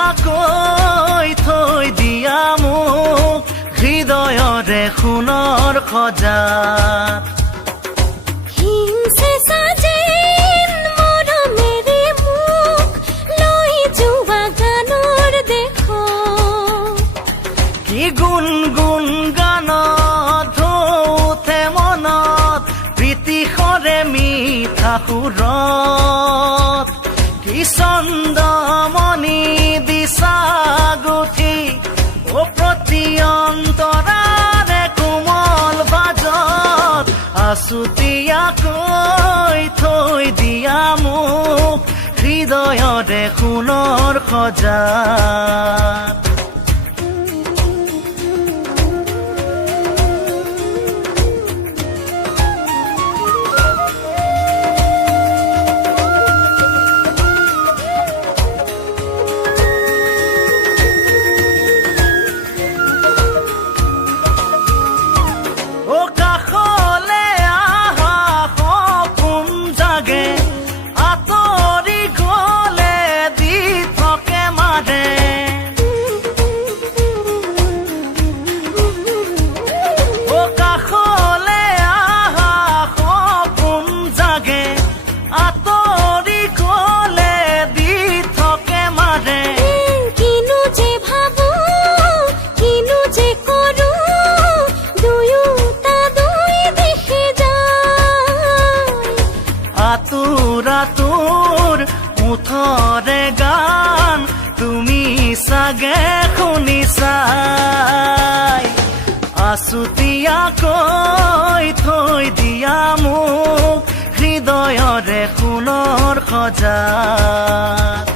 আছুতীয়াকৈ থৈ দিয়া মোক হৃদয়ৰে সোণৰ সজাত গুণ গুণ গানত ধৌতে মনত প্ৰীতিশৰে মিঠা সুৰত কি চন্দমণি দিছা গুঠি অ প্ৰতি অন্তৰাৰে কোমল বাজত আছুতীয়াকৈ থৈ দিয়া মোক হৃদয়ৰে সোণৰ সজাত আতুৰ মুঠৰে গান তুমি চাগে শুনিছাই আছুতীয়াকৈ থৈ দিয়া মোক হৃদয়ৰে সোণৰ সজাত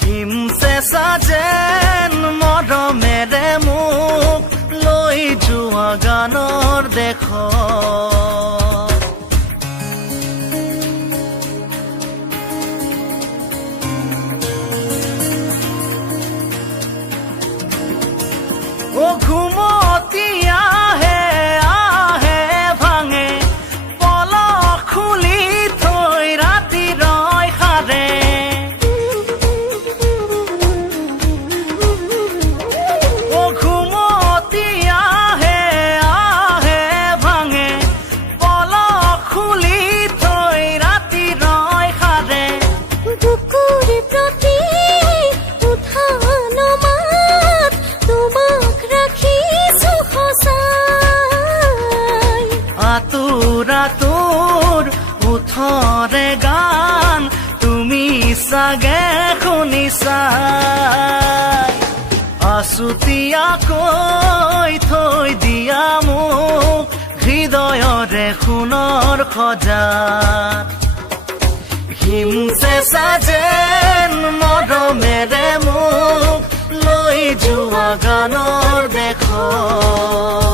হিমচেঁচা যেন মৰমেৰে মোক লৈ যোৱা গানৰ দেশত ও ঘুমতি আহে আহে ভাঙে পলক খুলি থৈ ৰাতি ৰয় সাৰে ও ঘুমতি আহে আহে ভাঙে পলক খুলি থৈ ৰাতি ৰয় সাৰে বুকুৰ প্ৰতি উঠা নমাত তোমাক আতুৰ আতুৰ ওঠৰে গান তুমি চাগে শুনিছাই আছুতীয়াকৈ থৈ দিয়া মোক হৃদয়ৰে সোণৰ সজাত হিমচেঁচা যেন মৰমেৰে মোক লৈ যোৱা গানৰ দেশত